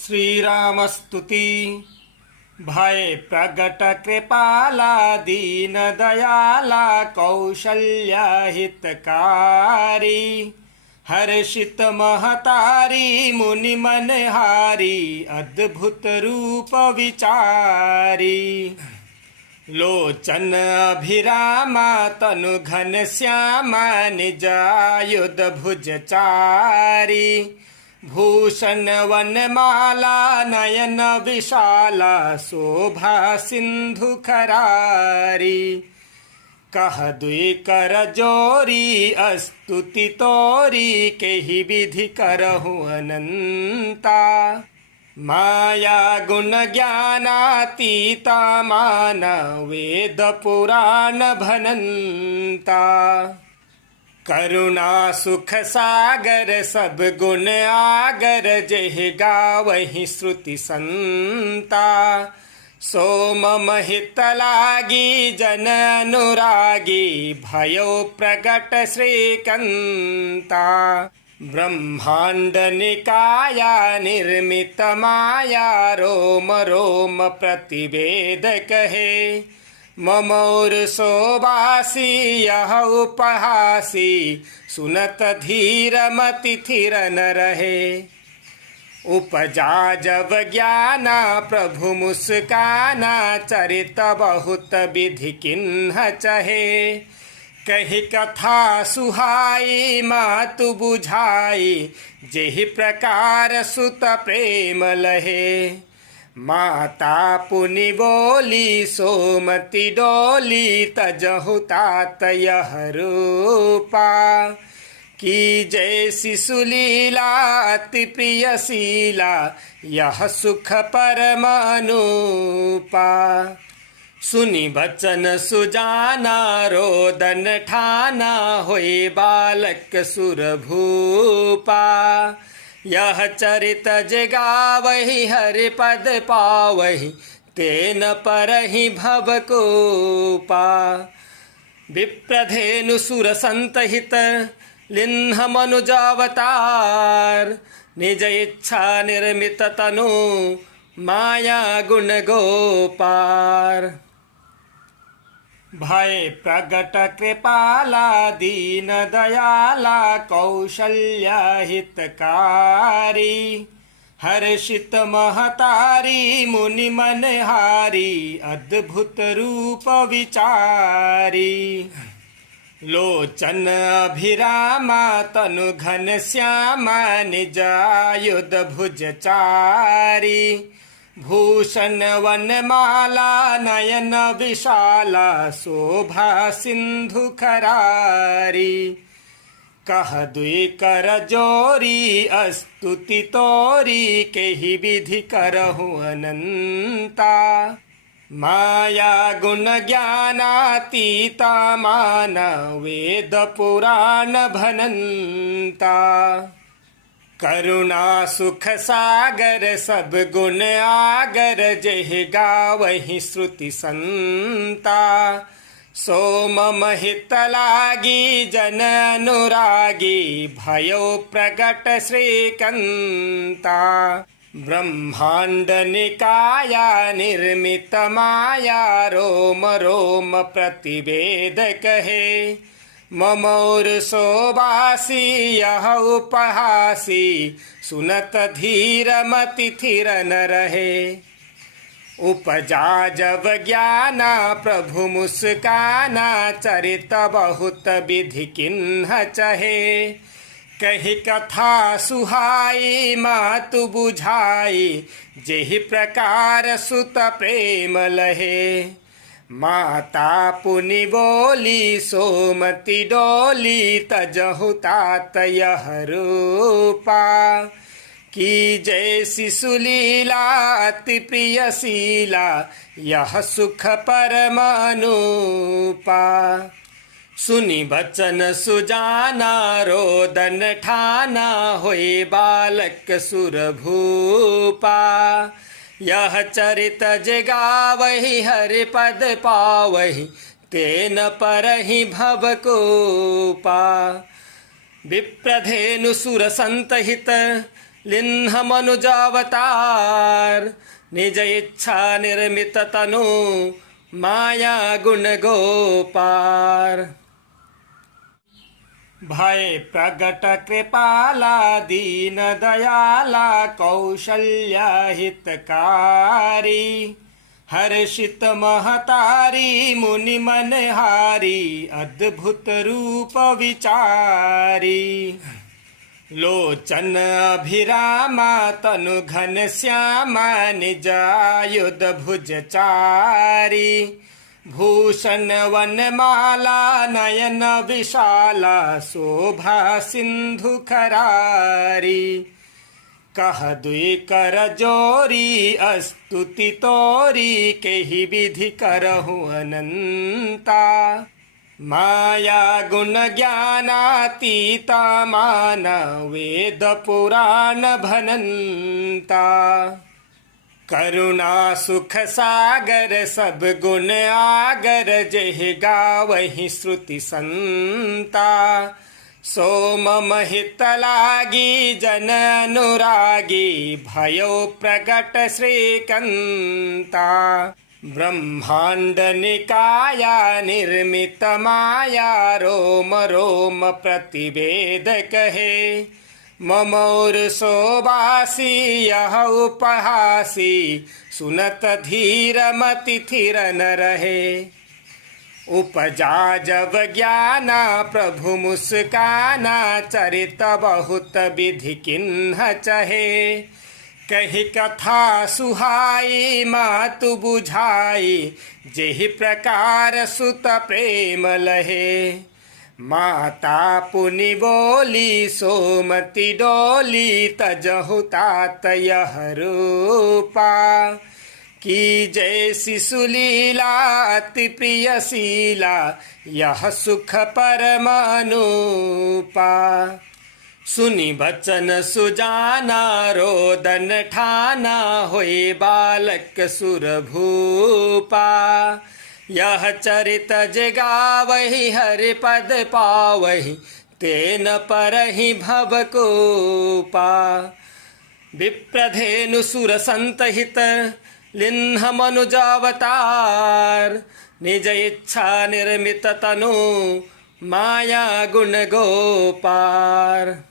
श्री राम स्तुति। भय प्रगट कृपाला दीन दयाला कौशल्या हितकारी हर्षित महतारी मुनि मनहारी अद्भुत रूप विचारी लोचन अभिरामा तनु घन श्यामा निज आयुध भुजचारी भूषण वनमाला नयन विशाला शोभा सिंधु खरारी कह दुई कर जोरी अस्तुति तोरी केहि विधि करहु अनंता माया गुण ज्ञानातीता मान वेद पुराण भनंता करुणा सुख सागर सब गुण आगर जह गावहि श्रुति संता सो मम हित लागी जन अनुरागी भयो प्रगट श्रीकंता ब्रह्मांड निकाया निर्मित माया रोम रोम प्रतिवेद कहे ममोर सोबासी यह उपहासी सुनत धीर मति थिर न रहे उपजा जब ज्ञाना प्रभु मुस्काना चरित बहुत विधि किन्ह चहे कही कथा सुहाई मातु बुझाई जेहि प्रकार सुत प्रेम लहे माता पुनि बोली सोमति डोली तजहु तात यह रूपा की जय शिशुलीला अति प्रिय शीला यह सुख परम अनुपा सुनि बचन सुजाना रोदन ठाना होई बालक सुर भूपा यह चरित जगावहि हरि पद पावहि तेन परहि भवकोपा विप्रधेनु सुर संतहित लिन्ह मनुजावतार निज इच्छा निर्मित तनु माया गुण गोपार भय प्रगट कृपाला दीन दयाला कौशल्या हितकारी हर्षित महतारी मुनि मनहारी अद्भुत रूप विचारी लोचन अभिरामा तनु घन श्यामा निज आयुध भुजचारी भूषण वनमाला नयन विशाला शोभा सिंधु खरारी कह दुई कर जोरी अस्तुति तोरी केहि विधि करहु अनंता माया गुण ज्ञानातीता मान वेद पुराण भनंता करुणा सुख सागर सब गुण आगर जह गावहि श्रुति संता सो मम हित लागी जन अनुरागी भयो प्रगट श्रीकंता ब्रह्मांड निकाया निर्मित माया रोम रोम प्रतिवेद कहे ममोर सोबासी यह उपहासी सुनत धीर मति थिर न रहे उपजा जब ज्ञाना प्रभु मुस्काना चरित बहुत विधि किन्ह चहे कही कथा सुहाई मातु बुझाई जेहि प्रकार सुत प्रेम लहे माता पुनि बोली सोमति डोली तजहु तात यह रूपा की जय शिशुलीला अति प्रिय शीला यह सुख परम अनुपा सुनि बचन सुजाना रोदन ठाना होई बालक सुर भूपा यह चरित जगावहि हरि पद पावहि तेन परहि भवकोपा विप्रधेनु सुर संतहित लिन्ह मनुजावतार निज इच्छा निर्मित तनु माया गुण गोपार। भय प्रगट कृपाला दीन दयाला कौशल्या हितकारी हर्षित महतारी मुनि मनहारी अद्भुत रूप विचारी। लोचन अभिरामा तनु घन श्यामा निज आयुध भुजचारी भूषण वनमाला नयन विशाला शोभा सिंधु खरारी। कह दुई कर जोरी अस्तुति तोरी केहि विधि करहु अनंता। माया गुण ज्ञानातीता मान वेद पुराण भनंता। करुणा सुख सागर सब गुण आगर जहि गावहि श्रुति संता। सोम महित लागी जन अनुरागी भयो प्रगट श्रीकंता। ब्रह्मांड निकाया निर्मित माया रोम रोम प्रतिवेद कहे। ममोर सोबासी यह उपहासी सुनत धीर मति थिर न रहे। उपजा जब ज्ञाना प्रभु मुस्काना चरित बहुत विधि किन्ह चहे। कही कथा सुहाई मातु बुझाई जेहि प्रकार सुत प्रेम लहे। माता पुनि बोली सोमति डोली तजहु तात यह रूपा। की जय शिशु लीला अति प्रिय शीला यह सुख परमानुपा। सुनि बचन सुजाना रोदन ठाना होए बालक सुर भूपा। यह चरित जगावहि हरि पद पावहि तेन परहि भवकोपा। विप्रधेनु सुर संतहित लिन्ह मनुजावतार निज इच्छा निर्मित तनु माया गुण गोपार।